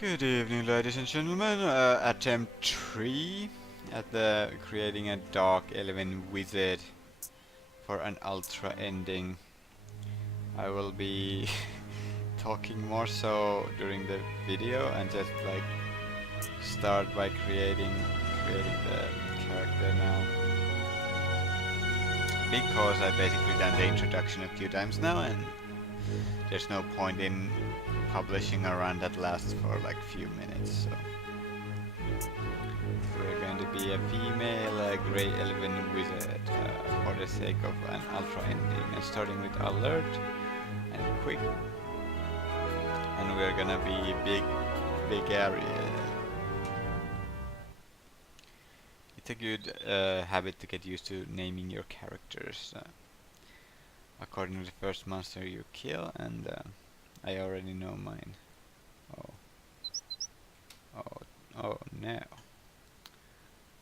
Good evening, ladies and gentlemen. Attempt 3 at the creating a Dark Elven Wizard for an Ultra ending. I will be talking more so during the video and just like start by creating the character now. Because I basically done the introduction a few times now and there's no point in publishing a run that lasts for like few minutes, so we're going to be a female Gray Elven Wizard for the sake of an Ultra ending, and starting with alert and quick, and we're gonna be Begariel. It's a good habit to get used to naming your characters according to the first monster you kill, and I already know mine. Oh no.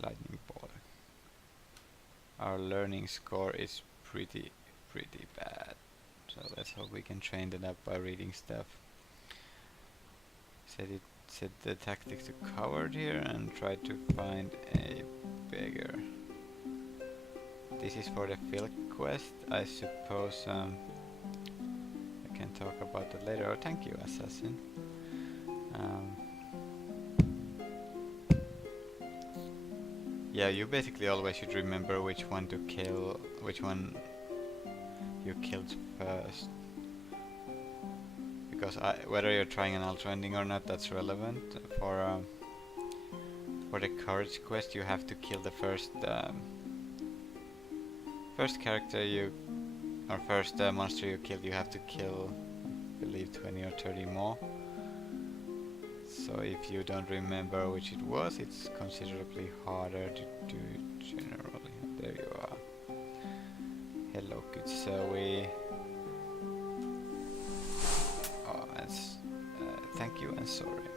Lightning ball. Our learning score is pretty bad. So let's hope we can train that up by reading stuff. Set the tactics to covered here and try to find a beggar. This is for the Phil quest. I suppose I can talk about that later. Oh, thank you, assassin. Yeah, you basically always should remember which one to kill, which one you killed first. Because whether you're trying an Ultra ending or not, that's relevant. For the courage quest, you have to kill the first character or first monster you killed. You have to kill, I believe, 20 or 30 more. So if you don't remember which it was, it's considerably harder to do it generally. There you are. Hello, good Zoe. Oh, that's thank you and sorry.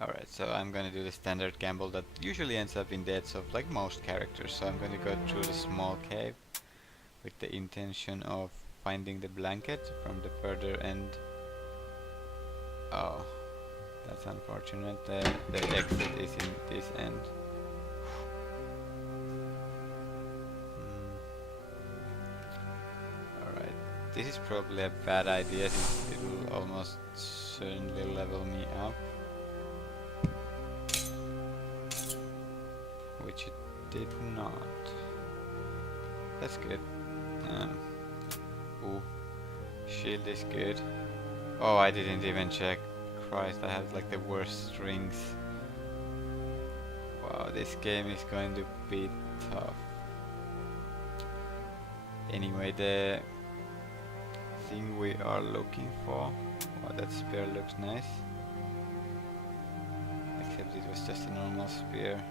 Alright, so I'm gonna do the standard gamble that usually ends up in deaths of like most characters. So I'm gonna go through the small cave with the intention of finding the blanket from the further end. Oh, that's unfortunate. The exit is in this end. Alright, this is probably a bad idea since it will almost certainly level me up. Which it did not. That's good. Ooh, shield is good. Oh, I didn't even check. Christ, I have like the worst strings. Wow, this game is going to be tough. Anyway, the thing we are looking for. Oh, that spear looks nice. Except it was just a normal spear.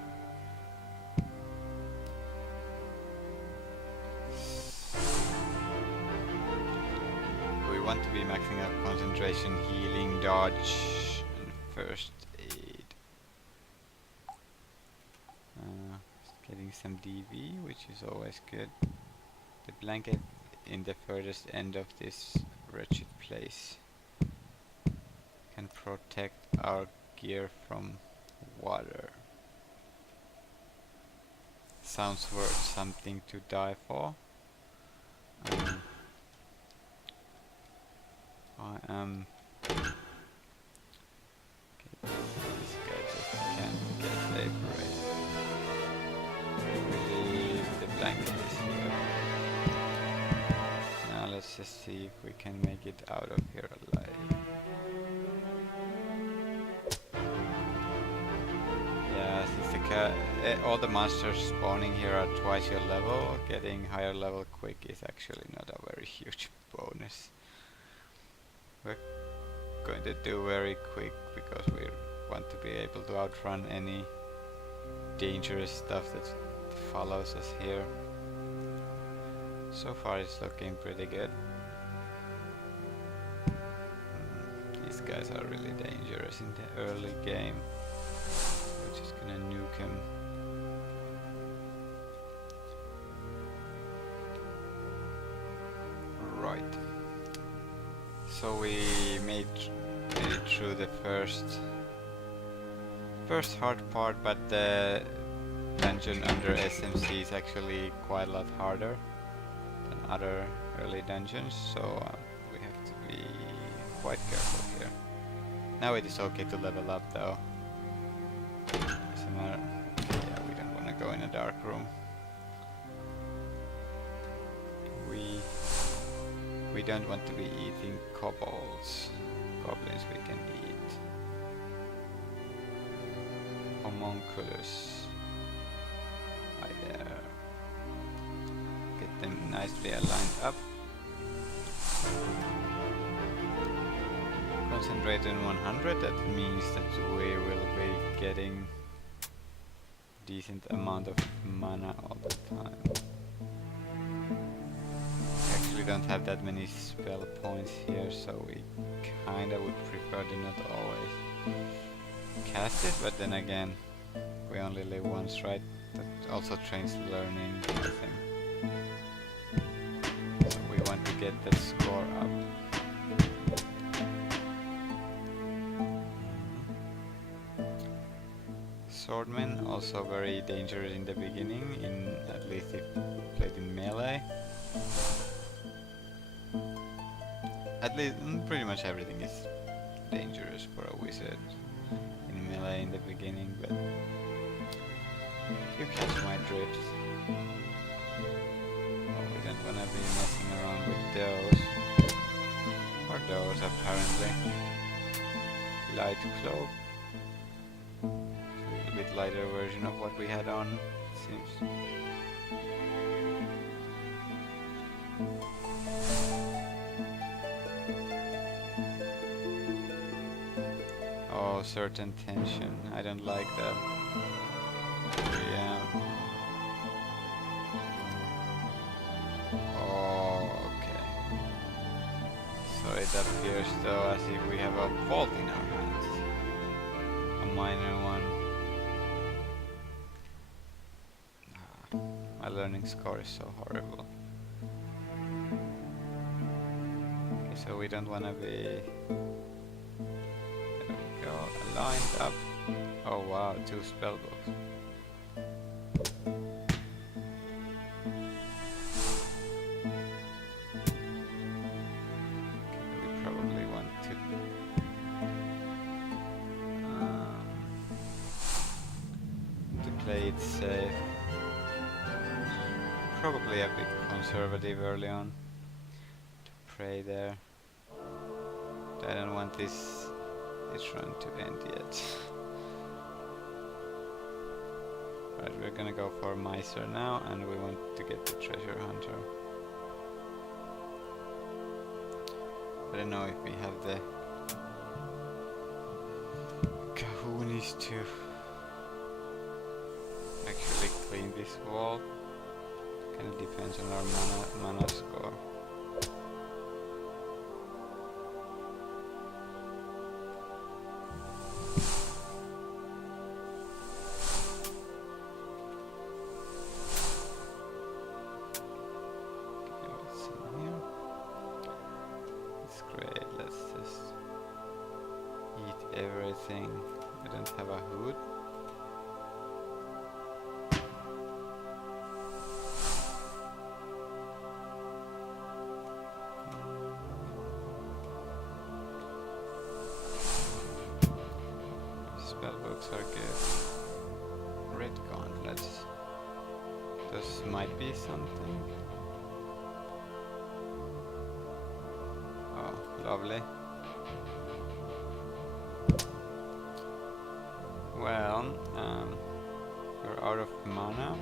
Want to be maxing out concentration, healing, dodge, and first aid. Getting some DV, which is always good. The blanket in the furthest end of this wretched place can protect our gear from water. Sounds worth something to die for. I am. Okay, this guy just can't get evaporated. I believe the blanket is here. Now let's just see if we can make it out of here alive. Yeah, since all the monsters spawning here are twice your level, getting higher level quick is actually not a very huge bonus. We're going to do very quick because we want to be able to outrun any dangerous stuff that follows us here. So far it's looking pretty good. These guys are really dangerous in the early game. We're just gonna nuke him. Right. So we made made it through the first hard part, but the dungeon under SMC is actually quite a lot harder than other early dungeons, so we have to be quite careful here. Now it is okay to level up though. Yeah, we don't want to go in a dark room. We don't want to be eating kobolds. Goblins we can eat. Homunculus. Right there. Get them nicely aligned up. Concentrate on 100, that means that we will be getting decent amount of mana all the time. Actually don't have that many spell points here, so we kinda would prefer to not always cast it, but then again, we only live once, right? That also trains learning, I think. So we want to get that score up. Swordmen, also very dangerous in the beginning, at least if played in melee. At least, pretty much everything is dangerous for a wizard in melee in the beginning, but you catch my drift. Oh, we don't wanna be messing around with those. Or those, apparently. Light cloak. A bit lighter version of what we had on, it seems. Oh, certain tension. I don't like that. Yeah. Oh, okay. So it appears though as if we have a vault in our hands. A minor one. My learning score is so horrible. Okay, so we don't wanna be... There we go, aligned up. Oh wow, 2 spellbooks. We probably want to play it safe. Probably a bit conservative early on to pray there. I don't want this run to end yet. Right, we're gonna go for Miser now, and we want to get the treasure hunter. I don't know if we have the kahunis to actually clean this wall. Kinda depends on our mana score. Okay, what's in here? It's great, let's just eat everything. I don't have a hood. Spellbooks are good. Red gauntlets. This might be something. Oh, lovely. Well, you're out of mana.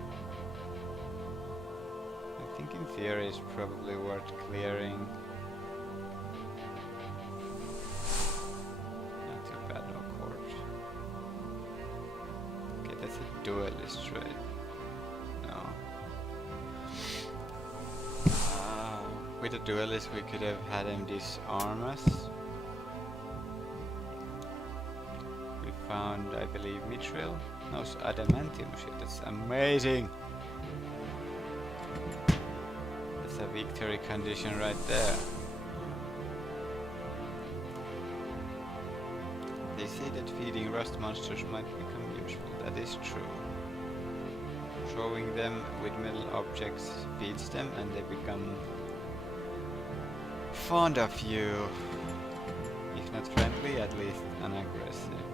I think in theory it's probably worth clearing. Not too bad, no corpse. Okay, that's a duelist trade. No. With a duelist we could have had him disarm us. We found, I believe, mithril. No, it's adamantium shit, that's amazing! That's a victory condition right there. They say that feeding rust monsters might become useful. That is true. Throwing them with metal objects feeds them and they become fond of you. If not friendly, at least unaggressive.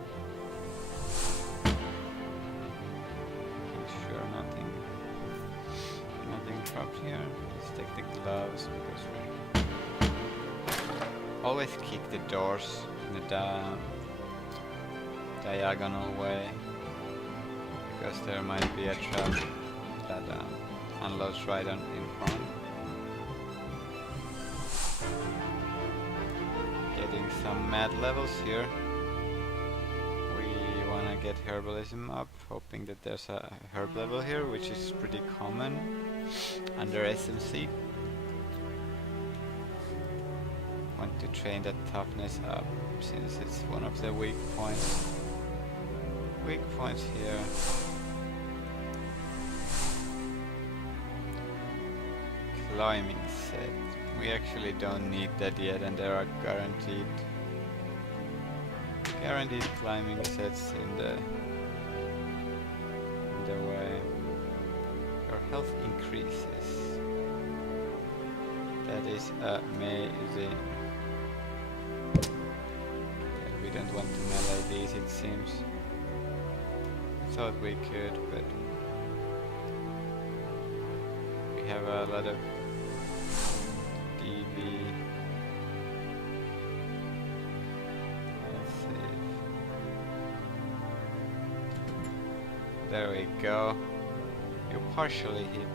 I'm sure nothing dropped here. Let's take the gloves because we always kick the doors in the diagonal way. Because there might be a trap that unloads right in front. Getting some mad levels here. We wanna get herbalism up, hoping that there's a herb level here, which is pretty common under SMC. Want to train that toughness up since it's one of the weak points. Weak points here. Climbing set. We actually don't need that yet, and there are guaranteed climbing sets in the way. Your health increases. That is amazing. We don't want to melee these, it seems. Thought we could, but we have a lot of DV. Let's see. There we go. You partially hit.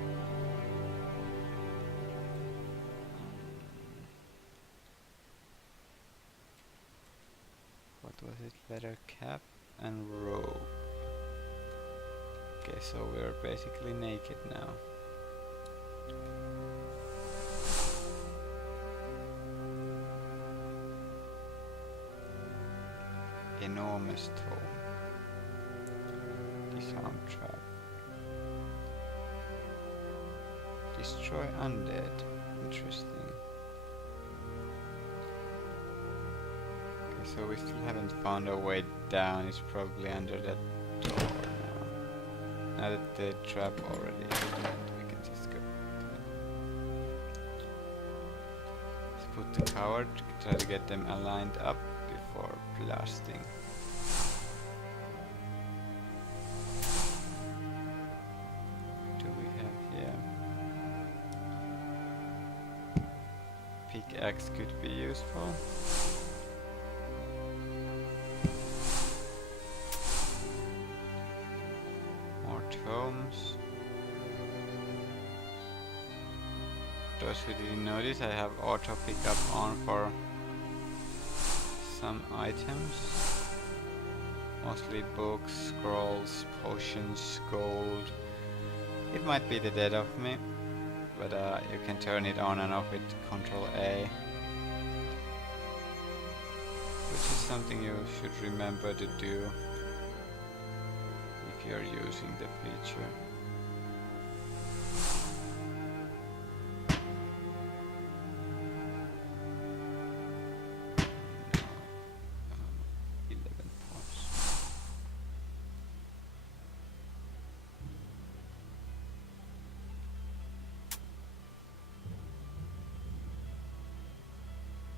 What was it? Leather cap and robe. Okay, so we're basically naked now. Enormous tome. Disarm trap. Destroy undead. Interesting. Okay, so we still haven't found our way down. It's probably under that door now. Now that the trap already is dead, we can just go. Let's put the coward, try to get them aligned up before blasting. Do we have here? Pickaxe could be useful. Tomes. Those who didn't notice, I have auto pickup on for some items. Mostly books, scrolls, potions, gold. It might be the death of me, but you can turn it on and off with Ctrl A. Which is something you should remember to do if you're using the feature.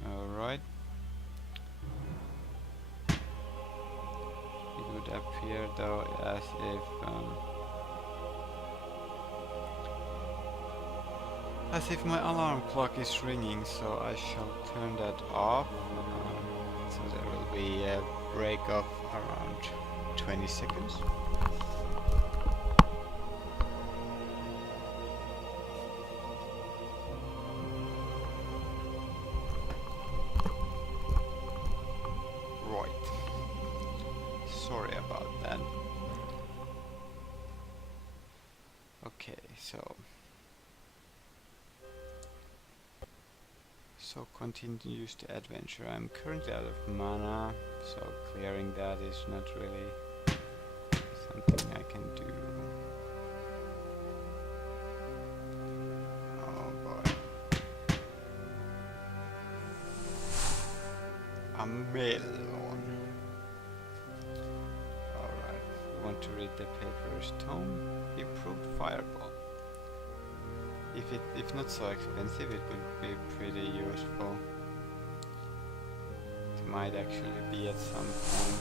Alright. It would appear though as if my alarm clock is ringing, so I shall turn that off. So there will be a break of around 20 seconds. Sorry about that. Okay, so continues the adventure. I'm currently out of mana, so clearing that is not really something I can do. Oh boy. A melon. want to read the papyrus tome. Improved fireball. If not so expensive, it would be pretty useful. It might actually be at some point.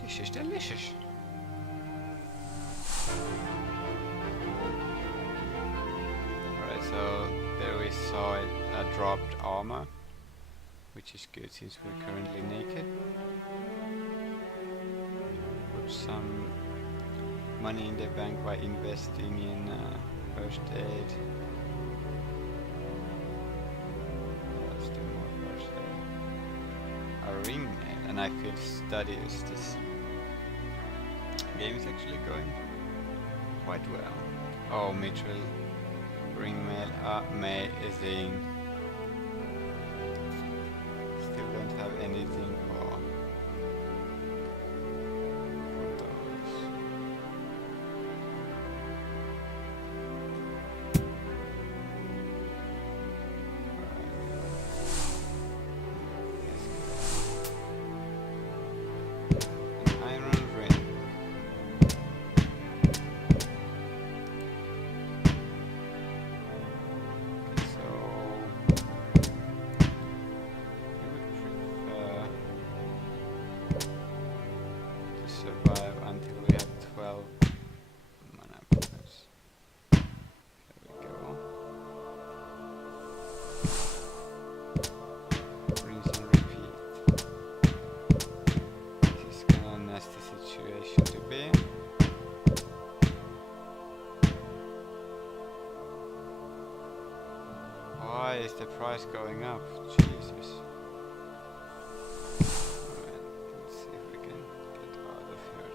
This is delicious. Alright, so there we saw a dropped armor, which is good since we're currently naked. Put some money in the bank by investing in first aid. Let's do more first aid. A ring mail, and I feel studious. This game is actually going quite well. Oh, Mitchell ring mail amazing. Still don't have anything for those. An iron ring. Survive until we have 12 mana points. There we go. Rinse and repeat. This is kinda a nasty situation to be in. Why is the price going up? Jesus.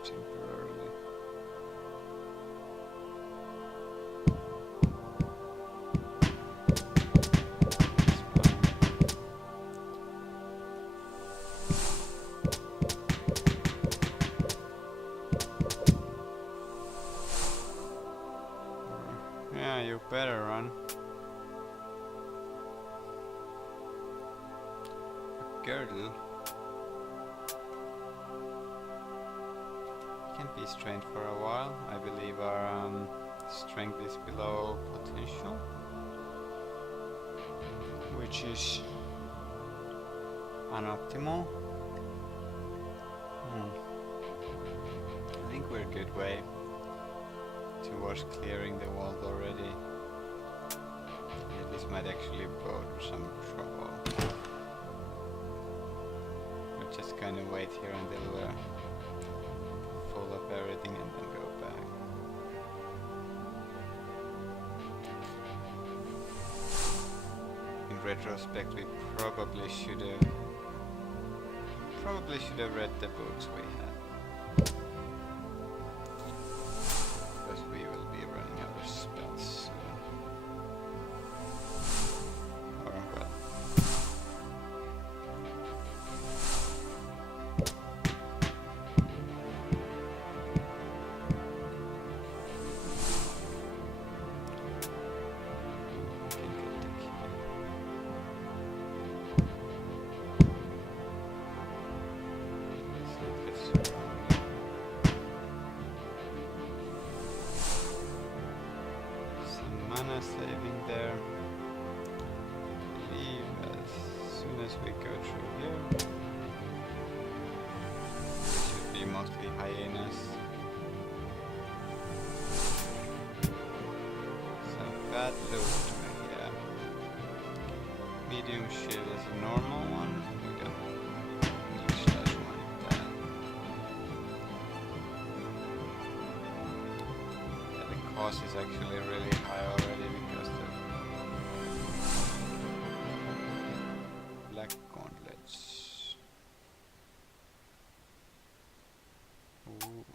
Temporarily. Yeah, you better run. A girdle. Can be strained for a while. I believe our strength is below potential, which is unoptimal. I think we're a good way towards clearing the world already. Yeah, this might actually bode some trouble. We'll just kind of wait here until we're full up everything and then go back. In retrospect, we probably should have read the books we had, because we will be running out of spells soon. Or well. Mana saving there. I believe as soon as we go through here, it should be mostly hyenas. Some bad loot here. Medium shield is a normal one. We don't /1 that. Yeah, the cost is actually really high already because the black gauntlets. Ooh.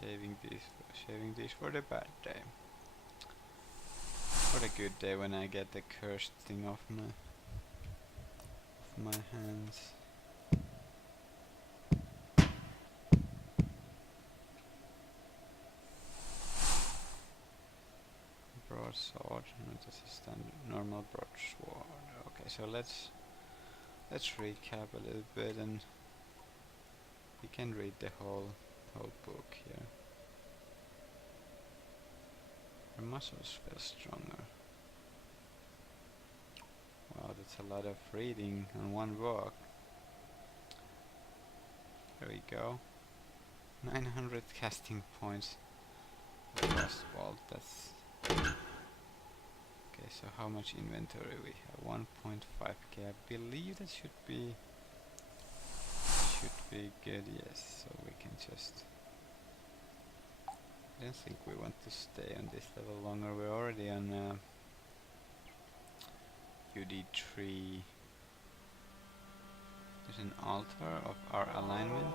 Shaving these for the bad day. For the good day when I get the cursed thing off my hands. This is the normal broadsword. Okay, so let's recap a little bit, and we can read the whole book here. Her muscles feel stronger. Wow, that's a lot of reading on one book. There we go. 900 casting points. Frost vault, that's... Okay, so how much inventory we have? 1.5k. I believe that should be good, yes. So we can just... I don't think we want to stay on this level longer. We're already on UD3. There's an altar of our alignment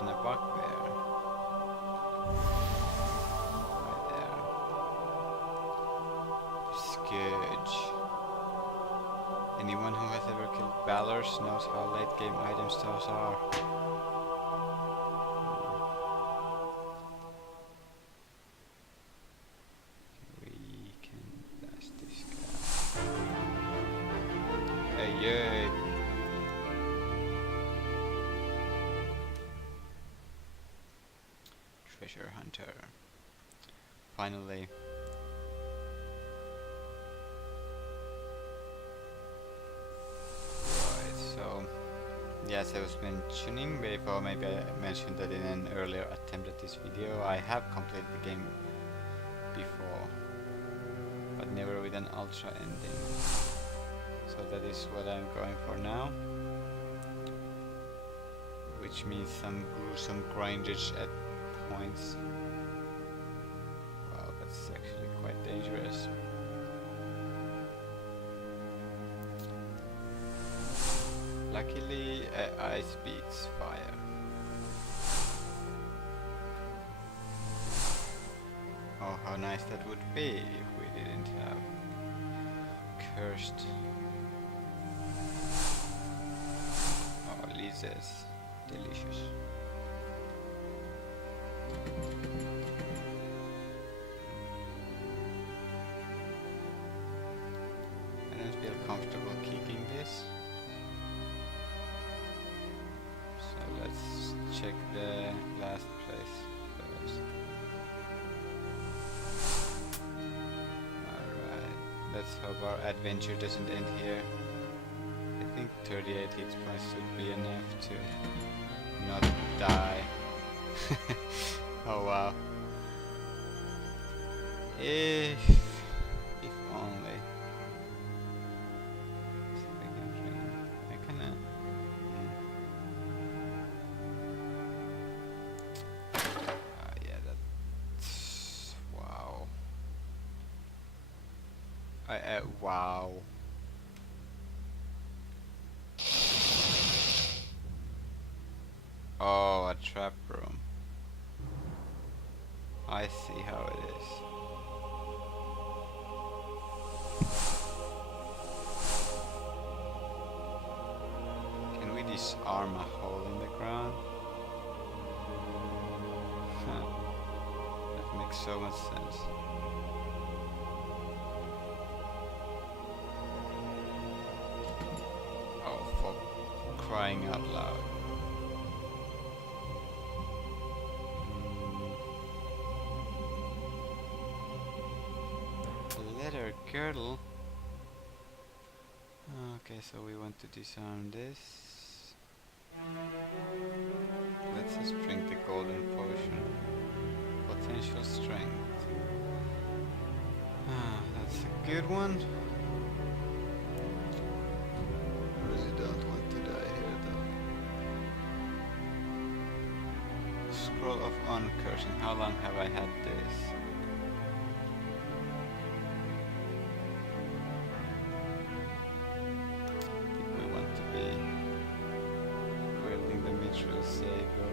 and a bugbear right there. Scourge. Anyone who has ever killed Balors knows how late game items those are. We can blast this guy. Hey, yay! Treasure hunter. Finally. Right, so yes, I was mentioning before, maybe I mentioned that in an earlier attempt at this video, I have completed the game before, but never with an ultra ending. So that is what I'm going for now, which means some gruesome grindage at points. Wow, that's actually quite dangerous. Luckily, ice beats fire. Oh, how nice that would be if we didn't have cursed. Oh, lizards. Delicious. I don't feel comfortable keeping this. So let's check the last place first. Alright, let's hope our adventure doesn't end here. I think 38 hit points should be enough to not die. Oh wow. If only. See if I can drain. I kinda... yeah, that's... Wow. Wow. Oh, a trap room. I see how it is. Can we disarm a hole in the ground? Huh. That makes so much sense. Oh, for crying out loud. Leather girdle. Okay, so we want to disarm this. Let's just drink the golden potion. Potential strength. That's a good one. Really don't want to die here though. Scroll of uncursing. How long have I had this? Saber.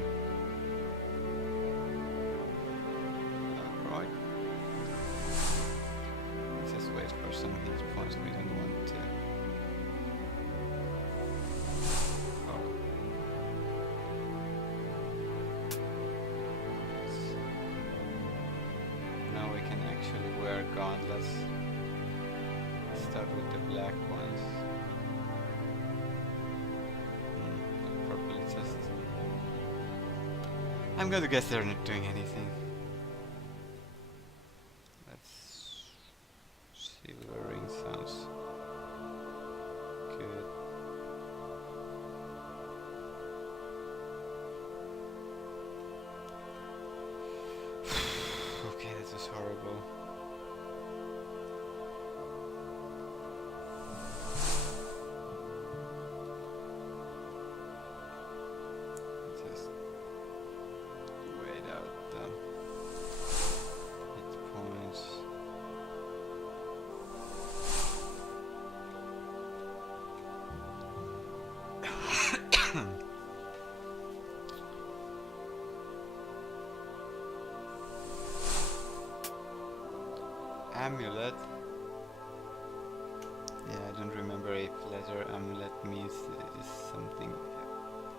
Alright. Let's just wait for some hit points we don't want to. Oh. I'm going to guess they're not doing anything. Let's... Silver ring sounds good. Okay, this is horrible. Just wait out the hit points. Amulet. Yeah, I don't remember if leather amulet means it is something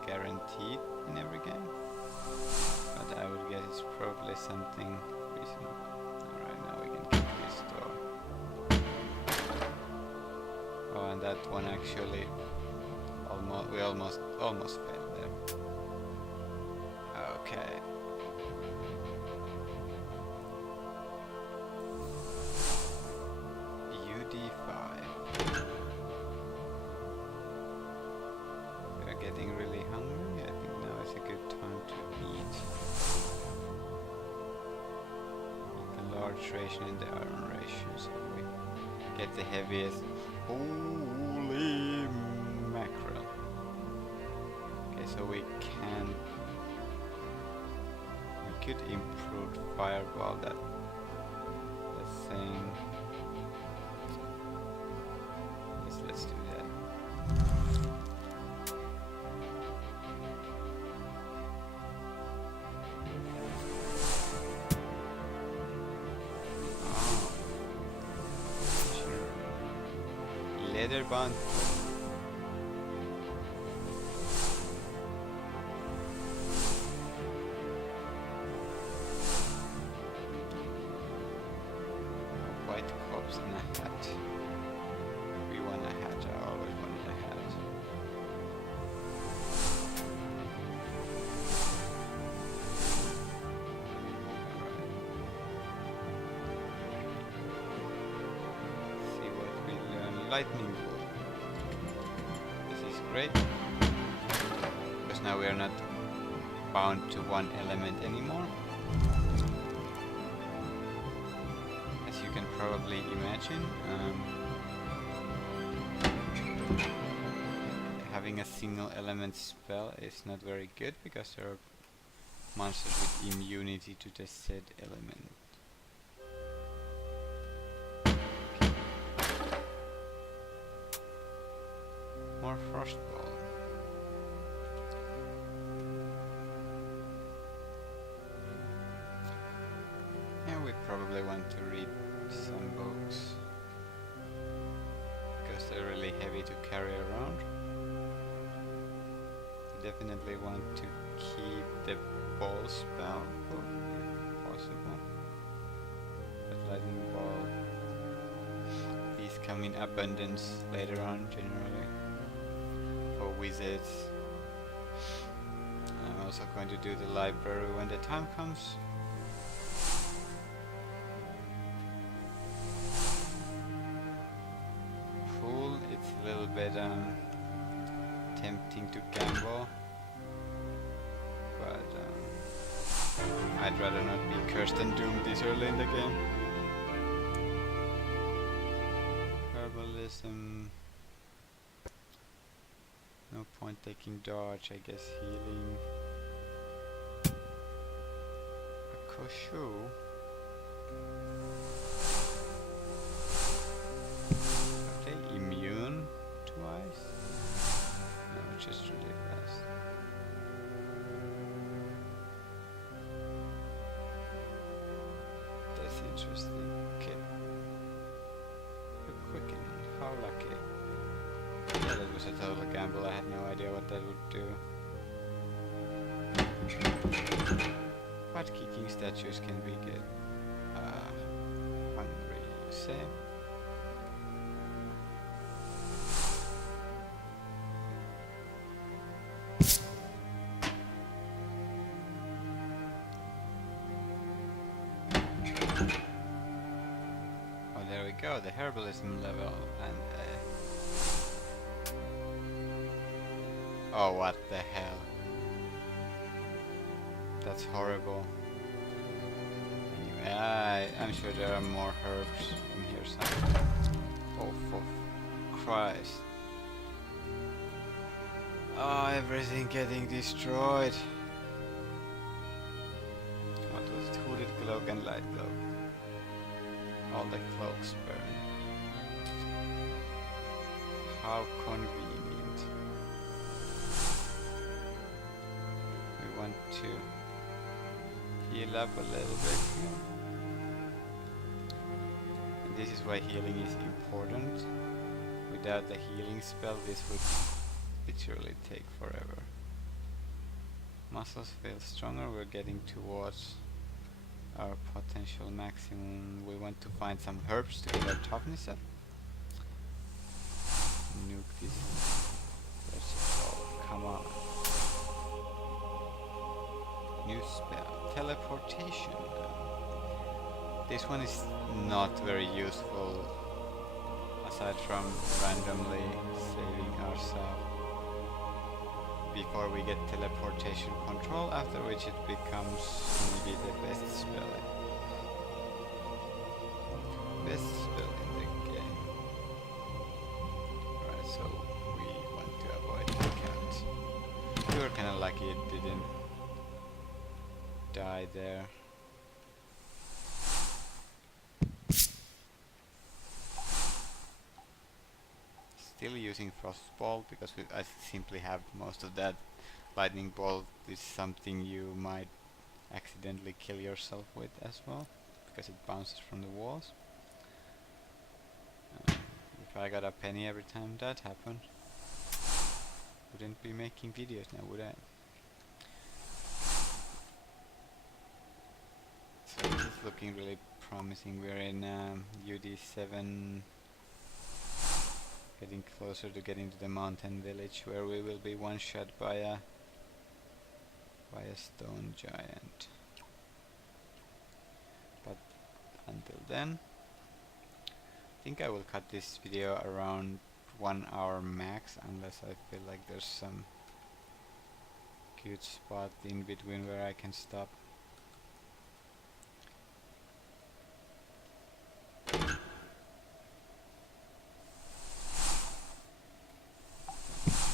guaranteed in every game, but I would guess it's probably something reasonable. Alright, now we can keep this door. Oh, and that one actually we almost failed there. Okay. UD5. We're getting really hungry. I think now is a good time to eat. The large ration and the iron ration, so we get the heaviest. Holy mackerel. Okay, so we could improve fireball that thing. Yes, let's do that. Oh, sure. Leather band. White corpse and a hat. We want a hat, I always wanted a hat. Alright. See what we learn. Lightning bolt. This is great. Because now we are not bound to one element anymore. As you can probably imagine, having a single element spell is not very good because there are monsters with immunity to the said element. More frostball. Yeah, we probably want to read some books because they're really heavy to carry around. Definitely want to keep the ball spell book if possible. But lightning ball, these come in abundance later on generally for wizards. I'm also going to do the library when the time comes. Pool, it's a little bit tempting to gamble, but I'd rather not be cursed and doomed this early in the game. Herbalism, no point taking dodge, I guess healing. A Koshu. Are they immune to ice? No, just really fast. That's interesting. Okay. A quicken. How lucky. Yeah, that was a total gamble. I had no idea what that would do. But kicking statues can be good. Hungry, you say? go, the herbalism level, and oh, what the hell. That's horrible. Anyway, I'm sure there are more herbs in here somewhere. Oh, for Christ. Oh, everything getting destroyed. What was it? Hooded cloak and light cloak. All the cloaks burn. How convenient. We want to heal up a little bit here. And this is why healing is important. Without the healing spell, this would literally take forever. Muscles feel stronger, we're getting towards our potential maximum. We want to find some herbs to get our toughness up. Nuke this. Come on. New spell. Teleportation. This one is not very useful aside from randomly saving ourselves before we get teleportation control, after which it becomes maybe the best spell. Best spell in the game. Right, so we want to avoid the cat. We were kinda lucky it didn't die there. Still using Frostball because I simply have most of that. Lightning Bolt is something you might accidentally kill yourself with as well, because it bounces from the walls. If I got a penny every time that happened, wouldn't be making videos now, would I? So this is looking really promising. We're in UD7, getting closer to getting to the mountain village, where we will be one shot by a stone giant. But until then, I think I will cut this video around 1 hour max, unless I feel like there's some cute spot in between where I can stop.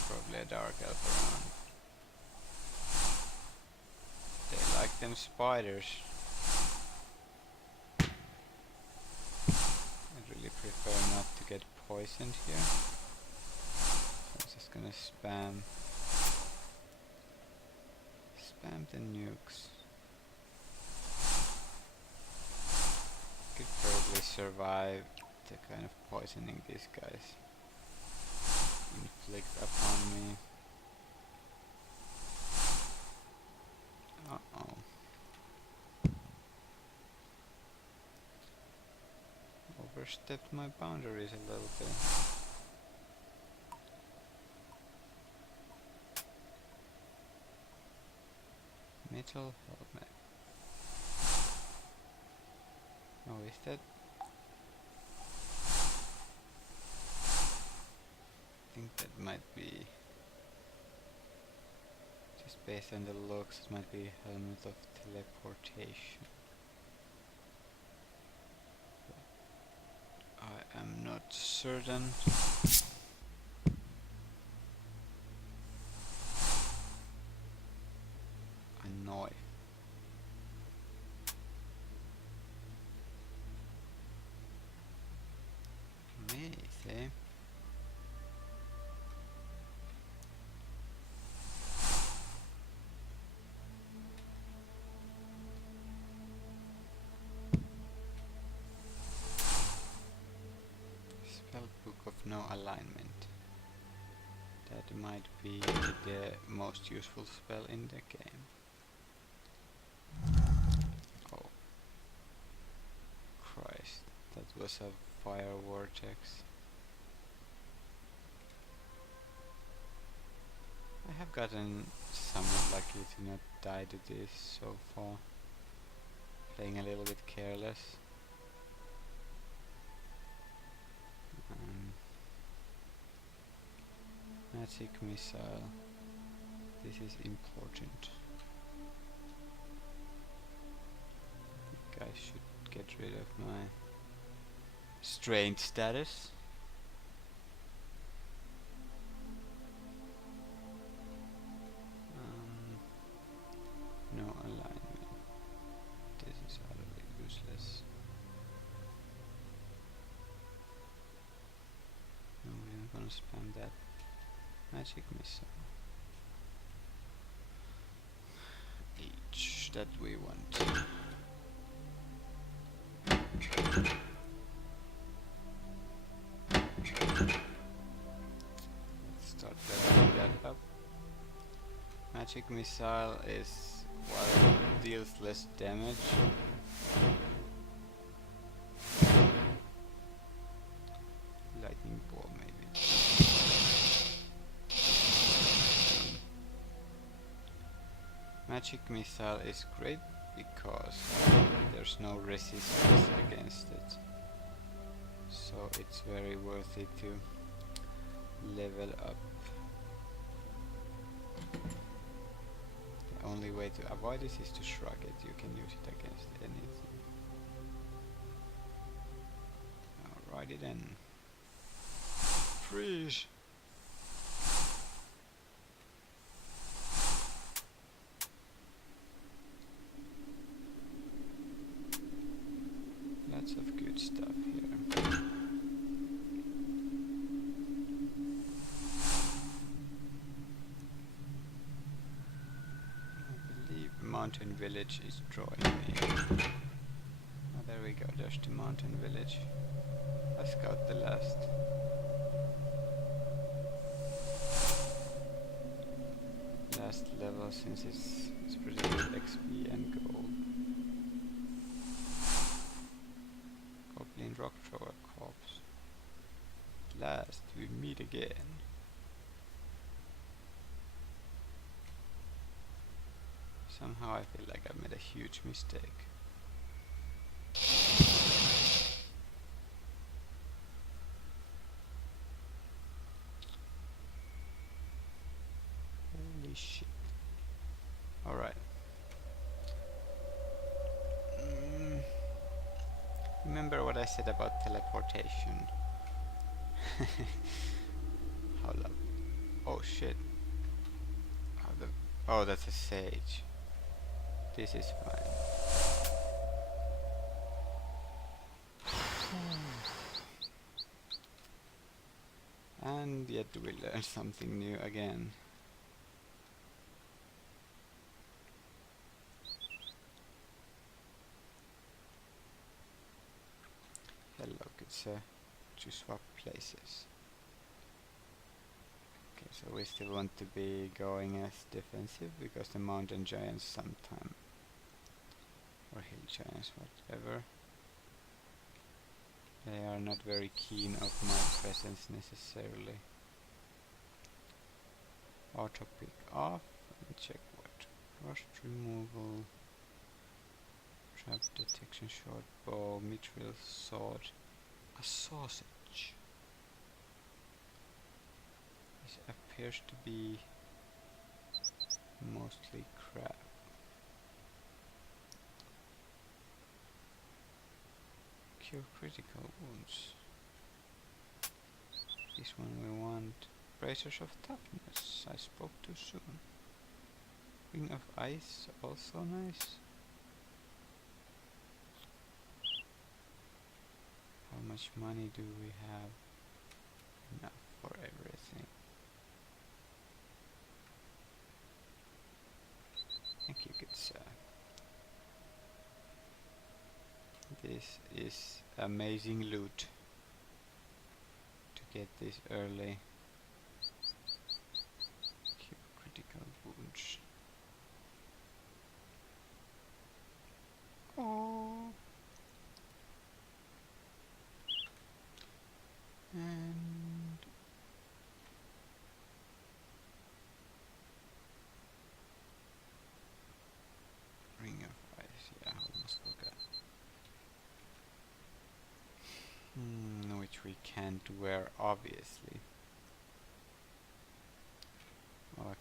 Probably a dark elf around. They like them spiders. I really prefer not to get poisoned here. So I'm just gonna spam the nukes. Could probably survive the kind of poisoning these guys inflict upon me. Uh-oh. Overstepped my boundaries a little bit. Metal helmet. Oh, is that? I think that might be, just based on the looks, it might be helmet of teleportation. I am not certain. Annoy. Amazing. Spellbook of no alignment. That might be the most useful spell in the game. Oh Christ, that was a fire vortex. I have gotten somewhat lucky to not die to this so far. Playing a little bit careless. Magic missile. This is important. I think I should get rid of my strained status. No alignment. This is utterly useless. No, we're not gonna spam that magic missile. H that we want. Let's start leveling that up. Magic missile is, well, deals less damage. Lightning ball maybe. Magic missile is great because there's no resistance against it. So it's very worth it to level up. The only way to avoid this is to shrug it. You can use it against anything. Alrighty then. Freeze! Lots of good stuff here. I believe Mountain Village is drawing me. Oh, there we go, there's the Mountain Village. I scout the last. Last level, since it's pretty good XP and gold. Goblin Rock Thrower Corpse. At last we meet again. Somehow I feel like I've made a huge mistake. Holy shit. Alright. Remember what I said about teleportation? How lovely. Oh shit. Oh, that's a sage. This is fine. And yet we learn something new again. Hello, good sir. To swap places. Okay, so we still want to be going as defensive because the mountain giants sometime, or hill giants, whatever, they are not very keen of my presence necessarily. Auto pick off and check what. Rust removal, trap detection, short bow, mithril sword, a sausage. This appears to be mostly crap. Cure critical wounds. This one we want. Bracers of toughness. I spoke too soon. Ring of ice, also nice. How much money do we have? Enough for everything. Thank you, good sir. This is amazing loot to get this early. Cure critical wounds. Oh. And ring of ice, yeah, I almost forgot. Which we can't wear, obviously.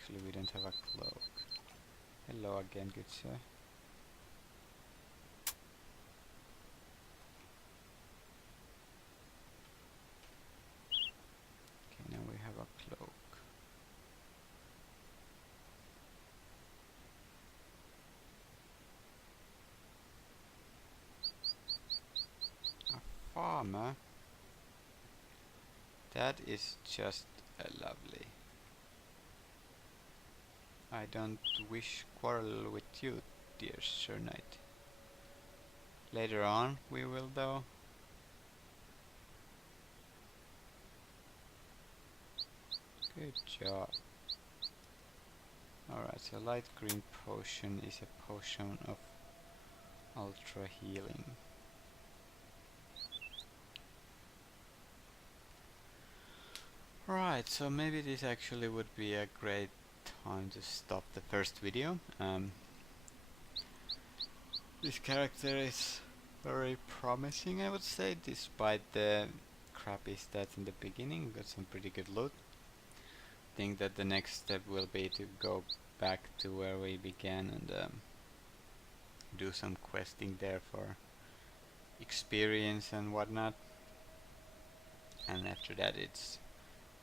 actually we don't have a cloak. Hello again, good sir. Okay, now we have a cloak. A farmer? That is just lovely. I don't wish quarrel with you, dear Sir Knight. Later on we will though. Good job. Alright, so light green potion is a potion of ultra healing. Right, so maybe this actually would be a great time to stop the first video. This character is very promising, I would say, despite the crappy stats in the beginning. Got some pretty good loot. Think that the next step will be to go back to where we began and do some questing there for experience and whatnot. And after that it's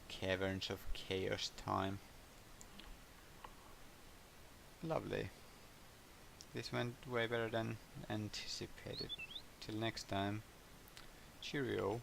Caverns of Chaos time. Lovely. This went way better than anticipated. Till next time, cheerio.